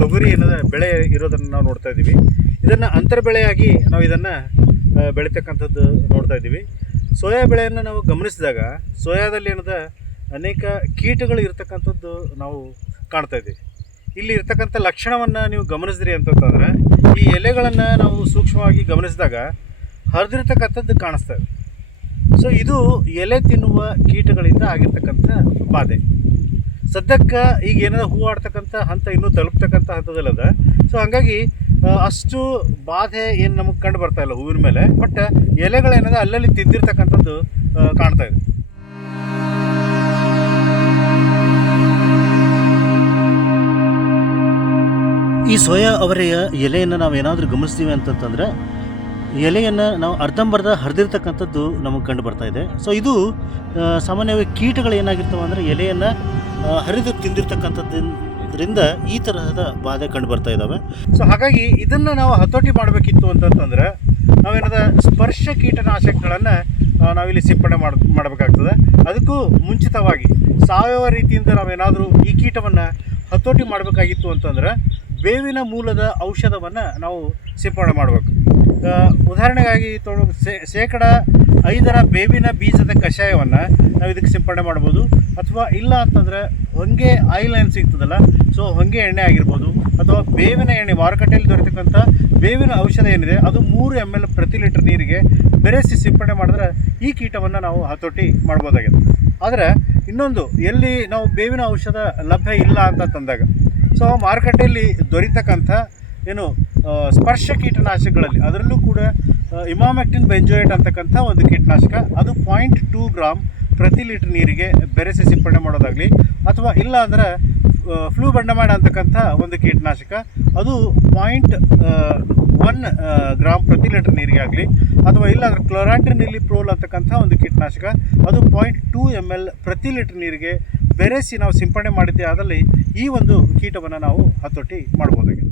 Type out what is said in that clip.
ತೊಗರಿ ಏನದ ಬೆಳೆ ಇರೋದನ್ನು ನಾವು ನೋಡ್ತಾ ಇದ್ದೀವಿ. ಇದನ್ನು ಅಂತರ ಬೆಳೆಯಾಗಿ ನಾವು ಇದನ್ನು ಬೆಳೀತಕ್ಕಂಥದ್ದು ನೋಡ್ತಾ ಇದ್ದೀವಿ. ಸೋಯಾ ಬೆಳೆಯನ್ನು ನಾವು ಗಮನಿಸಿದಾಗ, ಸೋಯಾದಲ್ಲಿ ಏನದ ಅನೇಕ ಕೀಟಗಳು ಇರತಕ್ಕಂಥದ್ದು ನಾವು ಕಾಣ್ತಾ ಇದ್ದೀವಿ. ಇಲ್ಲಿ ಇರ್ತಕ್ಕಂಥ ಲಕ್ಷಣವನ್ನು ನೀವು ಗಮನಿಸಿದ್ರಿ ಅಂತಂತಂದ್ರೆ, ಈ ಎಲೆಗಳನ್ನು ನಾವು ಸೂಕ್ಷ್ಮವಾಗಿ ಗಮನಿಸಿದಾಗ ಹರಿದಿರ್ತಕ್ಕಂಥದ್ದು ಕಾಣಿಸ್ತಾ ಇದೆ. ಸೊ ಇದು ಎಲೆ ತಿನ್ನುವ ಕೀಟಗಳಿಂದ ಆಗಿರ್ತಕ್ಕಂಥ ಬಾಧೆ. ಸದ್ಯಕ್ಕೆ ಈಗ ಏನಾದ್ರು ಹೂ ಆಡ್ತಕ್ಕಂಥ ಹಂತ ಇನ್ನೂ ತಲುಪ್ತಕ್ಕಂಥ ಅದ ಸೊ ಹಂಗಾಗಿ ಅಷ್ಟು ಬಾಧೆ ಏನು ನಮಗೆ ಕಂಡು ಬರ್ತಾ ಇಲ್ಲ ಹೂವಿನ ಮೇಲೆ ಬಟ್ ಎಲೆಗಳೇನದ ಅಲ್ಲಲ್ಲಿ ತಿದ್ದಿರ್ತಕ್ಕಂಥದ್ದು ಕಾಣ್ತಾ ಇದೆ. ಈ ಸೋಯಾ ಅವರೆಯ ಎಲೆಯನ್ನು ನಾವು ಏನಾದರೂ ಗಮನಿಸ್ತೀವಿ ಅಂತಂತಂದ್ರೆ, ಎಲೆಯನ್ನು ನಾವು ಅರ್ಧಂಬರ್ಧ ಹರಿದಿರ್ತಕ್ಕಂಥದ್ದು ನಮಗೆ ಕಂಡು ಬರ್ತಾ ಇದೆ. ಸೊ ಇದು ಸಾಮಾನ್ಯವಾಗಿ ಕೀಟಗಳು ಏನಾಗಿರ್ತವೆ ಅಂದರೆ ಎಲೆಯನ್ನು ಹರಿದು ತಿಂದಿರ್ತಕ್ಕಂಥದ್ದರಿಂದ ಈ ತರಹದ ಬಾಧೆ ಕಂಡು ಬರ್ತಾ ಇದ್ದಾವೆ ಸೊ ಹಾಗಾಗಿ ಇದನ್ನು ನಾವು ಹತೋಟಿ ಮಾಡಬೇಕಿತ್ತು ಅಂತಂತಂದರೆ ನಾವೇನದ ಸ್ಪರ್ಶ ಕೀಟನಾಶಕಗಳನ್ನು ನಾವಿಲ್ಲಿ ಸಿಂಪಡಣೆ ಮಾಡ, ಮಾಡಬೇಕಾಗ್ತದೆ. ಅದಕ್ಕೂ ಮುಂಚಿತವಾಗಿ ಸಾವಯವ ರೀತಿಯಿಂದ ನಾವೇನಾದರೂ ಈ ಕೀಟವನ್ನು ಹತೋಟಿ ಮಾಡಬೇಕಾಗಿತ್ತು ಅಂತಂದ್ರೆ ಬೇವಿನ ಮೂಲದ ಔಷಧವನ್ನು ನಾವು ಸಿಂಪಡಣೆ ಮಾಡಬೇಕು. ಉದಾಹರಣೆಗಾಗಿ ತೊಗೊಳ್ ಸೇ, ಶೇಕಡ ಐದರ ಬೇವಿನ ಬೀಜದ ಕಷಾಯವನ್ನು ನಾವು ಇದಕ್ಕೆ ಸಿಂಪಡಣೆ ಮಾಡ್ಬೋದು. ಅಥವಾ ಇಲ್ಲ ಅಂತಂದರೆ ಹೊಂಗೆ ಆಯಿಲ್ ಏನು ಸಿಗ್ತದಲ್ಲ, ಸೊ ಹೊಂಗೆ ಎಣ್ಣೆ ಆಗಿರ್ಬೋದು, ಅಥವಾ ಬೇವಿನ ಎಣ್ಣೆ ಮಾರುಕಟ್ಟೆಯಲ್ಲಿ ದೊರೆತಕ್ಕಂಥ ಬೇವಿನ ಔಷಧ ಏನಿದೆ, ಅದು ಮೂರು ಎಂ ಎಲ್ ಪ್ರತಿ ಲೀಟರ್ ನೀರಿಗೆ ಬೆರೆಸಿ ಸಿಂಪಡಣೆ ಮಾಡಿದ್ರೆ ಈ ಕೀಟವನ್ನು ನಾವು ಹತೋಟಿ ಮಾಡ್ಬೋದಾಗಿದೆ. ಆದರೆ ಇನ್ನೊಂದು, ಎಲ್ಲಿ ನಾವು ಬೇವಿನ ಔಷಧ ಲಭ್ಯ ಇಲ್ಲ ಅಂತ ತಂದಾಗ ಸೊ ಮಾರುಕಟ್ಟೆಯಲ್ಲಿ ದೊರೀತಕ್ಕಂಥ ಏನು ಸ್ಪರ್ಶ ಕೀಟನಾಶಕಗಳಲ್ಲಿ ಅದರಲ್ಲೂ ಕೂಡ ಇಮಾಮೆಕ್ಟಿನ್ ಬೆಂಜೋಯೇಟ್ ಅಂತಕ್ಕಂಥ ಒಂದು ಕೀಟನಾಶಕ, ಅದು ಪಾಯಿಂಟ್ ಟೂ ಗ್ರಾಮ್ ಪ್ರತಿ ಲೀಟರ್ ನೀರಿಗೆ ಬೆರೆಸಿ ಸಿಂಪಡಣೆ ಮಾಡೋದಾಗಲಿ, ಅಥವಾ ಇಲ್ಲ ಅಂದರೆ ಫ್ಲೂ ಬಂಡಮಾಡ ಅಂತಕ್ಕಂಥ ಒಂದು ಕೀಟನಾಶಕ, ಅದು ಪಾಯಿಂಟ್ ಒನ್ ಗ್ರಾಮ್ ಪ್ರತಿ ಲೀಟರ್ ನೀರಿಗೆ ಆಗಲಿ, ಅಥವಾ ಇಲ್ಲ ಅಂದರೆ ಪ್ರೋಲ್ ಅಂತಕ್ಕಂಥ ಒಂದು ಕೀಟನಾಶಕ, ಅದು ಪಾಯಿಂಟ್ ಟೂ ಎಂ ಎಲ್ ಪ್ರತಿ ಲೀಟರ್ ನೀರಿಗೆ ಬೆರೆಸಿ ನಾವು ಸಿಂಪಡಣೆ ಮಾಡಿದ್ದೇ ಆದಲ್ಲಿ ಈ ಒಂದು ಕೀಟವನ್ನು ನಾವು ಹತೋಟಿ ಮಾಡ್ಬೋದಾಗಿದೆ.